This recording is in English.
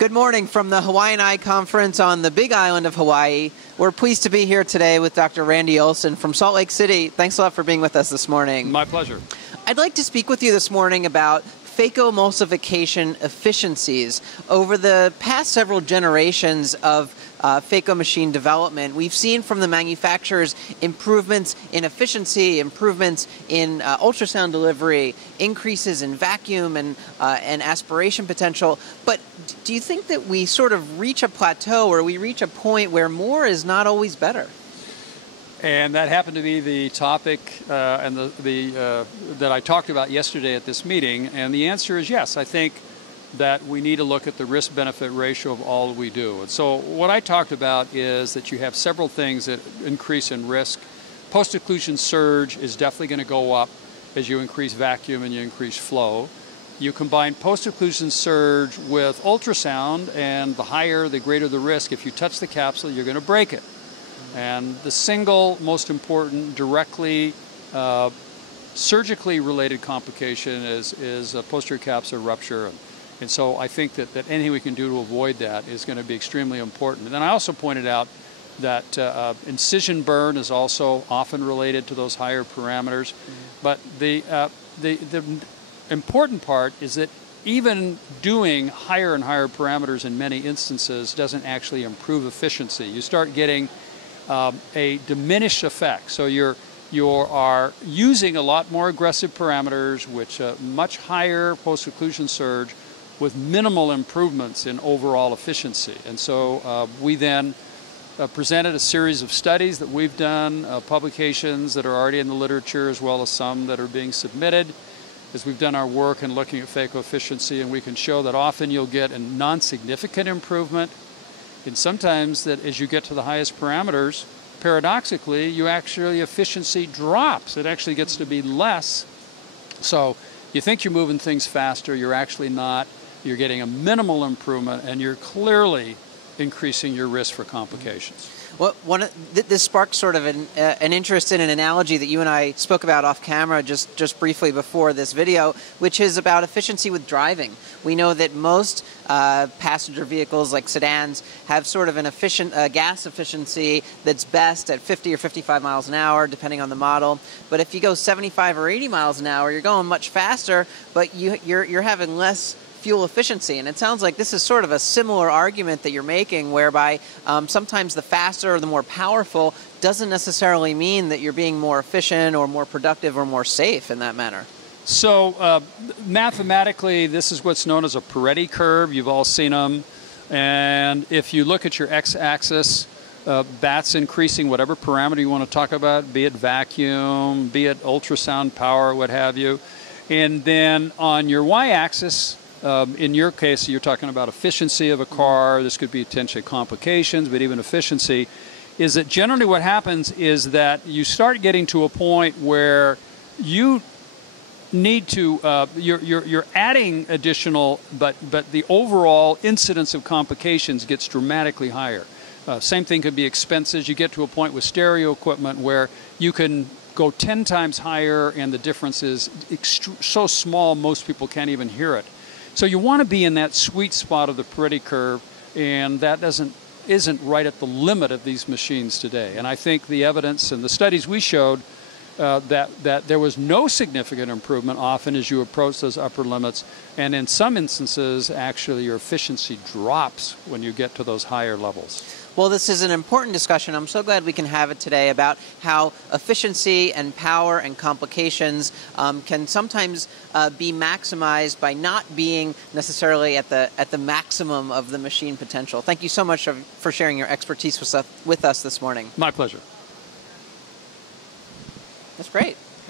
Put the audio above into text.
Good morning from the Hawaiian Eye Conference on the Big Island of Hawaii. We're pleased to be here today with Dr. Randall Olson from Salt Lake City. Thanks a lot for being with us this morning. My pleasure. I'd like to speak with you this morning about phaco-emulsification efficiencies. Over the past several generations of phaco machine development, we've seen from the manufacturers improvements in efficiency, improvements in ultrasound delivery, increases in vacuum and aspiration potential. But do you think that we sort of reach a plateau, or we reach a point where more is not always better? And that happened to be the topic that I talked about yesterday at this meeting. And the answer is yes. I think that we need to look at the risk-benefit ratio of all we do. And so what I talked about is that you have several things that increase in risk. Post-occlusion surge is definitely going to go up as you increase vacuum and you increase flow. You combine post-occlusion surge with ultrasound, and the higher, the greater the risk. If you touch the capsule, you're going to break it. And the single most important directly surgically related complication is a posterior capsular rupture. And so I think that anything we can do to avoid that is going to be extremely important. And then I also pointed out that incision burn is also often related to those higher parameters. But the important part is that even doing higher and higher parameters in many instances doesn't actually improve efficiency. You start getting a diminished effect. So you are using a lot more aggressive parameters, which much higher post-occlusion surge with minimal improvements in overall efficiency. And so we then presented a series of studies that we've done, publications that are already in the literature, as well as some that are being submitted as we've done our work in looking at phaco efficiency, and we can show that often you'll get a non-significant improvement. And sometimes that as you get to the highest parameters, paradoxically, efficiency drops. It actually gets to be less. So you think you're moving things faster, you're actually not. You're getting a minimal improvement, and you're clearly increasing your risk for complications. Well, this sparked sort of an interest in an analogy that you and I spoke about off camera just briefly before this video, which is about efficiency with driving. We know that most passenger vehicles, like sedans, have sort of an efficient gas efficiency that's best at 50 or 55 miles an hour, depending on the model. But if you go 75 or 80 miles an hour, you're going much faster, but you're having less fuel efficiency. And it sounds like this is sort of a similar argument that you're making, whereby sometimes the faster or the more powerful doesn't necessarily mean that you're being more efficient or more productive or more safe in that manner. So mathematically, this is what's known as a Pareto curve. You've all seen them. And if you look at your x-axis, that's increasing whatever parameter you want to talk about, be it vacuum, be it ultrasound power, what have you. And then on your y-axis, in your case, you're talking about efficiency of a car. This could be potentially complications, but even efficiency. Is that generally what happens is that you start getting to a point where you need to, you're adding additional, but the overall incidence of complications gets dramatically higher. Same thing could be expenses. You get to a point with stereo equipment where you can go 10 times higher, and the difference is so small most people can't even hear it. So you want to be in that sweet spot of the Pareto curve, and that isn't right at the limit of these machines today. And I think the evidence and the studies we showed that there was no significant improvement often as you approach those upper limits, and in some instances actually your efficiency drops when you get to those higher levels. Well, this is an important discussion. I'm so glad we can have it today about how efficiency and power and complications can sometimes be maximized by not being necessarily at the maximum of the machine potential. Thank you so much for sharing your expertise with us this morning. My pleasure. That's great.